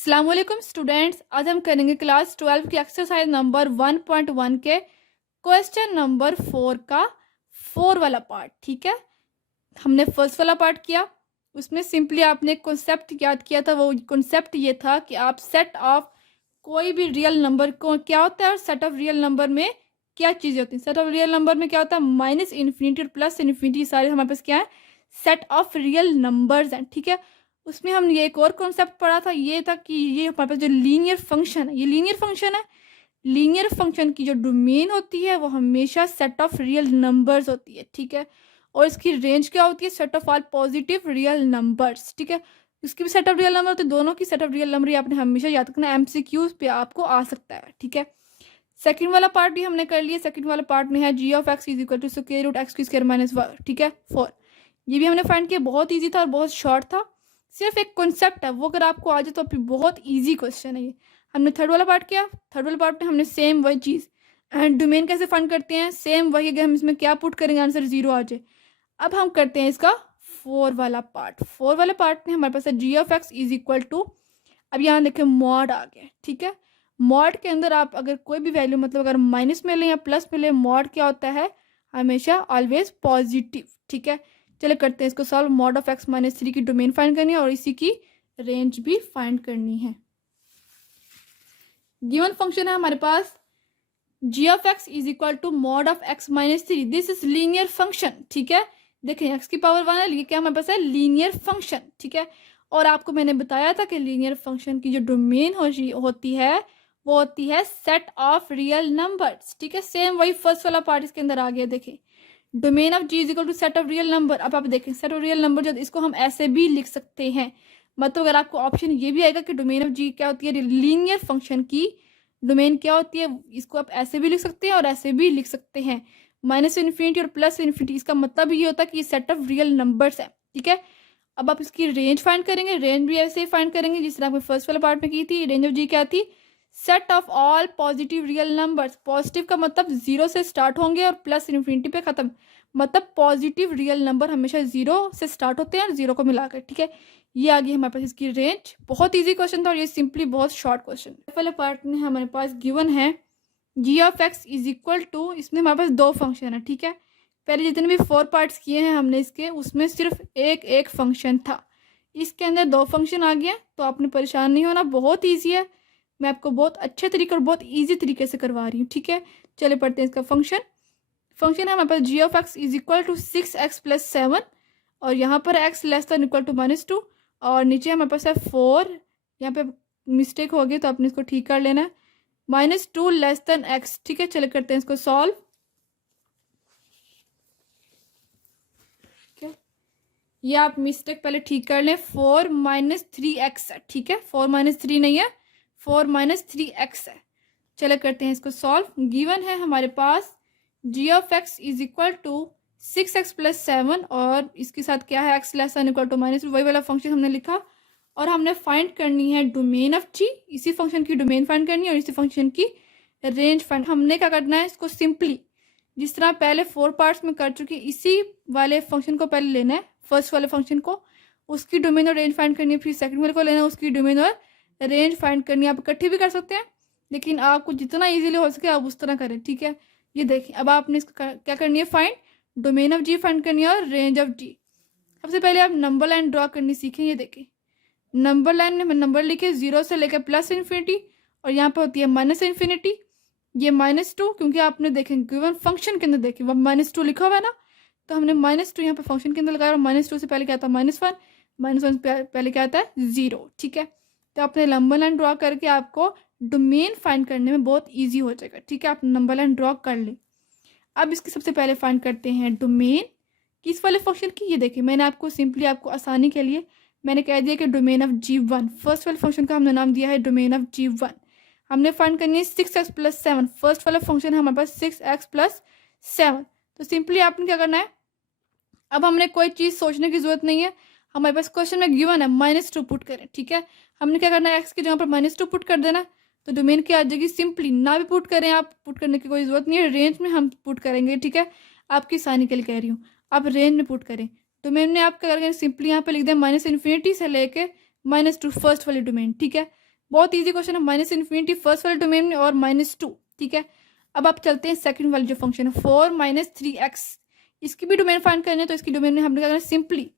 अस्सलामुअलैकुम स्टूडेंट्स, आज हम करेंगे क्लास 12 की एक्सरसाइज नंबर 1.1 के क्वेश्चन नंबर 4 का 4 वाला पार्ट। ठीक है, हमने फर्स्ट वाला पार्ट किया, उसमें सिंपली आपने कॉन्सेप्ट याद किया था। वो कॉन्सेप्ट ये था कि आप सेट ऑफ कोई भी रियल नंबर को क्या होता है और सेट ऑफ रियल नंबर में क्या चीज़ें होती हैं। सेट ऑफ रियल नंबर में क्या होता है, माइनस इन्फिनिटी और प्लस इन्फिनिटी, सारे हमारे पास क्या है, सेट ऑफ रियल नंबर्स हैं। ठीक है, उसमें हमने ये एक और कॉन्सेप्ट पढ़ा था, ये था कि ये हमारे पास जो लीनियर फंक्शन है, ये लीनियर फंक्शन है। लीनियर फंक्शन की जो डोमेन होती है वो हमेशा सेट ऑफ रियल नंबर्स होती है। ठीक है, और इसकी रेंज क्या होती है, set of all positive real numbers. ठीक है, इसकी भी सेट ऑफ रियल नंबर होती है, दोनों की सेट ऑफ रियल नंबर आपने हमेशा याद रखना, एमसीक्यूज पे आपको आ सकता है। ठीक है, सेकंड वाला पार्ट भी हमने कर लिया। सेकंड वाला पार्ट में है g of x is equal to square root x square minus 1। ठीक है, 4, ये भी हमने फाइंड किया, बहुत ईजी था और बहुत शॉर्ट था, सिर्फ एक कॉन्सेप्ट है, वो अगर आपको आ जाए तो फिर बहुत ईजी क्वेश्चन है ये। हमने थर्ड वाला पार्ट किया, थर्ड वाला पार्ट में हमने सेम वही चीज़, डोमेन कैसे फाइंड करते हैं, सेम वही, अगर हम इसमें क्या पुट करेंगे आंसर 0 आ जाए। अब हम करते हैं इसका 4 वाला पार्ट। 4 वाले पार्ट में हमारे पास है g of x is equal to, अब यहाँ देखें मॉड आ गया। ठीक है, मॉड के अंदर आप अगर कोई भी वैल्यू, मतलब अगर माइनस में लें या प्लस में लें, मॉड क्या होता है, हमेशा ऑलवेज पॉजिटिव। ठीक है, चले करते हैं इसको solve. Mod of x minus 3 की डोमेन फाइंड करनी है और इसी की रेंज भी फाइंड करनी है। गिवन फंक्शन है हमारे पास g of x is equal to mod of x minus 3, this is linear function. ठीक है, देखें एक्स की पावर 1 है, ये क्या हमारे पास है, लीनियर फंक्शन। ठीक है, और आपको मैंने बताया था कि लीनियर फंक्शन की जो डोमेन होती है वो होती है सेट ऑफ रियल नंबर्स। ठीक है, सेम वही फर्स्ट वाला पार्ट इसके अंदर आ गया। देखें domain of G is equal to set of real number. अब आप देखें सेट ऑफ रियल नंबर जो इसको हम ऐसे भी लिख सकते हैं, मतलब अगर आपको ऑप्शन ये भी आएगा कि डोमेन ऑफ जी क्या होती है, लीनियर फंक्शन की डोमेन क्या होती है, इसको आप ऐसे भी लिख सकते हैं और ऐसे भी लिख सकते हैं, माइनस इन्फिनिटी और प्लस इन्फिनिटी। इसका मतलब ये होता है कि ये सेट ऑफ रियल नंबर्स है। ठीक है, अब आप इसकी रेंज फाइंड करेंगे, रेंज भी ऐसे ही फाइंड करेंगे जिस तरह आपने फर्स्ट वाले पार्ट में की थी। रेंज ऑफ जी क्या थी, set of all positive real numbers. Positive का मतलब 0 से स्टार्ट होंगे और प्लस इन्फिनिटी पे खत्म, मतलब पॉजिटिव रियल नंबर हमेशा 0 से स्टार्ट होते हैं और 0 को मिलाकर। ठीक है, ये आ गई हमारे पास इसकी रेंज। बहुत इजी क्वेश्चन था और ये सिंपली बहुत शॉर्ट क्वेश्चन। पहले पार्ट में हमारे पास गिवन है g of x is equal to, इसमें हमारे पास 2 फंक्शन है। ठीक है, पहले जितने भी 4 पार्ट्स किए हैं हमने इसके, उसमें सिर्फ एक फंक्शन था, इसके अंदर 2 फंक्शन आ गया, तो आपने परेशान नहीं होना, बहुत ईजी है, मैं आपको बहुत अच्छे तरीके और बहुत ईजी तरीके से करवा रही हूँ। ठीक है, चले पढ़ते हैं इसका फंक्शन। फंक्शन है हमारे पास g of x is equal to 6x plus 7, और यहाँ पर x less than equal to -2, और नीचे हमारे पास है 4, यहाँ पे मिस्टेक हो गई तो आपने इसको ठीक कर लेना है, -2 लेस देन x। ठीक है, चले करते हैं इसको सॉल्व। ये आप मिस्टेक पहले ठीक कर लें, 4 - 3x है। ठीक है, 4 - 3 नहीं है, 4 - 3x है। चले करते हैं इसको सॉल्व। गिवन है हमारे पास g of x is equal to 6x plus 7, और इसके साथ क्या है, x less than equal to -2, वही वाला फंक्शन हमने लिखा, और हमने फाइंड करनी है डोमेन ऑफ जी। इसी फंक्शन की डोमेन फाइंड करनी है और इसी फंक्शन की रेंज फाइंड। हमने क्या करना है, इसको सिंपली जिस तरह पहले 4 पार्ट्स में कर चुके, इसी वाले फंक्शन को पहले लेना है, फर्स्ट वाले फंक्शन को, उसकी डोमेन और रेंज फाइंड करनी है, फिर सेकंड वाले को लेना है, उसकी डोमेन और रेंज फाइंड करनी है। आप इकट्ठे भी कर सकते हैं, लेकिन आपको जितना इजीली हो सके आप उस तरह करें। ठीक है, ये देखिए अब आपने इसको क्या करनी है, find domain of G find करनी है और रेंज ऑफ जी। सबसे पहले आप नंबर लाइन ड्रॉ करनी सीखें। ये देखिए नंबर लाइन में नंबर लिखे 0 से लेकर प्लस इन्फिनिटी, और यहाँ पे होती है माइनस इन्फिनिटी, ये -2, क्योंकि आपने देखें गिवन फंक्शन के अंदर देखें वह -2 लिखा हुआ है ना, तो हमने -2 यहाँ पे फंक्शन के अंदर लगाया, और -2 से पहले क्या था, -1, -1 से पहले क्या आता है, 0। ठीक है, तो आपने नंबर लाइन ड्रॉ करके आपको डोमेन फाइंड करने में बहुत ईजी हो जाएगा। ठीक है, आप नंबर लाइन ड्रॉ कर लें। अब इसकी सबसे पहले फाइंड करते हैं डोमेन किस वाले फंक्शन की। ये देखिए मैंने आपको सिंपली आपको आसानी के लिए मैंने कह दिया कि डोमेन ऑफ G1, फर्स्ट वाले फंक्शन का हमने नाम दिया है डोमेन ऑफ G1। हमने फाइंड करनी है 6x प्लस 7, फर्स्ट वाला फंक्शन है हमारे पास 6x प्लस 7। तो सिंपली आपने क्या करना है, अब हमने कोई चीज़ सोचने की जरूरत नहीं है, हमारे पास क्वेश्चन में गिवन है -2 पुट करें। ठीक है, हमने क्या करना है, x की जगह पर -2 पुट कर देना, तो डोमेन क्या आ जाएगी, सिंपली ना भी पुट करें, आप पुट करने की कोई जरूरत नहीं है, रेंज में हम पुट करेंगे। ठीक है, आपकी आसानी के लिए कह रही हूँ, आप रेंज में पुट करें। डोमेन ने आप क्या करेंगे, सिंपली यहाँ पे लिख दें -इन्फिनिटी से लेके -2 फर्स्ट वाली डोमेन। ठीक है, बहुत ईजी क्वेश्चन है, माइनस इन्फिनिटी फर्स्ट वाले डोमेन में और -2, ठीक है। अब आप चलते हैं सेकंड वाले जो फंक्शन है 4 - 3x, इसकी भी डोमेन फाइंड करनी है। तो इसकी डोमेन में हमने क्या करना है, सिंपली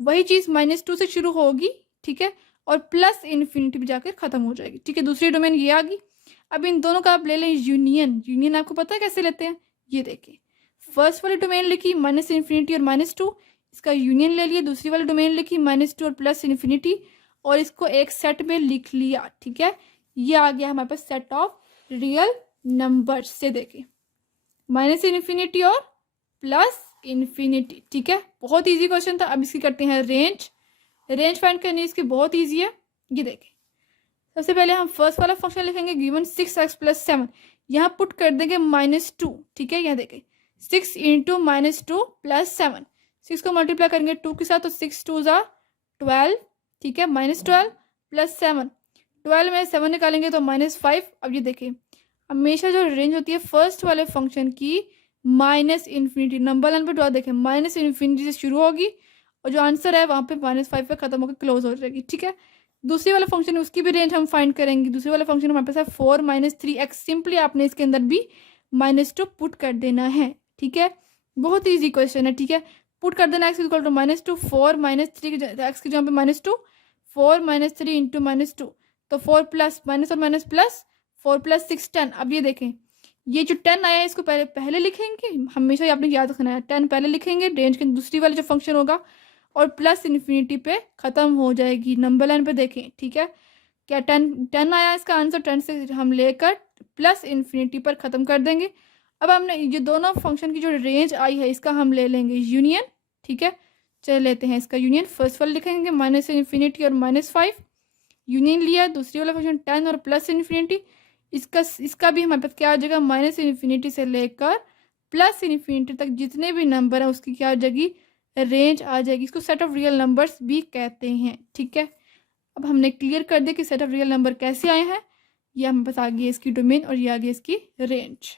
वही चीज़ -2 से शुरू होगी, ठीक है, और प्लस इन्फिनिटी भी जाकर खत्म हो जाएगी, ठीक है। दूसरी डोमेन ये आ गई। अब इन दोनों का आप ले लें यूनियन। यूनियन आपको पता है कैसे लेते हैं, ये देखिए, फर्स्ट वाली डोमेन लिखी माइनस इन्फिनिटी और -2, इसका यूनियन ले लिए। दूसरी वाली डोमेन लिखी -2 और प्लस इन्फिनिटी, और इसको एक सेट में लिख लिया, ठीक है। ये आ गया हमारे पास सेट ऑफ रियल नंबर्स से, देखिए माइनस इन्फिनिटी और प्लस इन्फिनिटी, ठीक है। बहुत इजी क्वेश्चन था। अब इसकी करते हैं रेंज। रेंज फाइंड करनी इसकी बहुत इजी है। ये देखिए, सबसे पहले हम फर्स्ट वाला फंक्शन लिखेंगे, गिवन 6x + 7, यहाँ पुट कर देंगे -2, ठीक है। यहाँ देखिए 6 × -2 + 7, 6 को मल्टीप्लाई करेंगे 2 के साथ, तो 6 2 = 12, ठीक है, -12 + 7, 12 में 7 निकालेंगे तो -5। अब ये देखिए, हमेशा जो रेंज होती है फर्स्ट वाले फंक्शन की माइनस इन्फिनिटी, नंबर लाइन पे ड्रॉ देखें, माइनस इन्फिनिटी से शुरू होगी और जो आंसर है वहाँ पे -5 पे खत्म होकर क्लोज हो जाएगी, ठीक है। दूसरी वाला फंक्शन है उसकी भी रेंज हम फाइंड करेंगे। दूसरे वाला फंक्शन हमारे पास है 4 - 3x, सिंपली आपने इसके अंदर भी -2 पुट कर देना है, ठीक है। बहुत ईजी क्वेश्चन है, ठीक है। पुट कर देना x = -2, 4 - 3 x की जगह पे -2, 4 - 3 × -2, तो 4 प्लस माइनस और माइनस प्लस 4 + 6 10। अब ये देखें, ये जो 10 आया है इसको पहले लिखेंगे, हमेशा ये आपने याद रखना है, 10 पहले लिखेंगे, रेंज के दूसरी वाली जो फंक्शन होगा, और प्लस इन्फिनिटी पे खत्म हो जाएगी। नंबर लाइन पे देखें, ठीक है, क्या 10 आया इसका आंसर, 10 से हम लेकर प्लस इन्फिनिटी पर खत्म कर देंगे। अब हमने ये दोनों फंक्शन की जो रेंज आई है इसका हम ले लेंगे यूनियन, ठीक है। चले लेते हैं इसका यूनियन। फर्स्ट वाला लिखेंगे -इन्फिनिटी और -5, यूनियन लिया। दूसरी वाला फंक्शन 10 और प्लस इन्फिनिटी, इसका भी हमारे पास क्या आ जाएगा, -इन्फिनिटी से लेकर प्लस इन्फिनिटी तक जितने भी नंबर हैं उसकी क्या आ जाएगी, रेंज आ जाएगी। इसको सेट ऑफ रियल नंबर्स भी कहते हैं, ठीक है। अब हमने क्लियर कर दिया कि सेट ऑफ रियल नंबर कैसे आए हैं। ये हमारे पास आ गई है इसकी डोमेन और ये आ गई इसकी रेंज।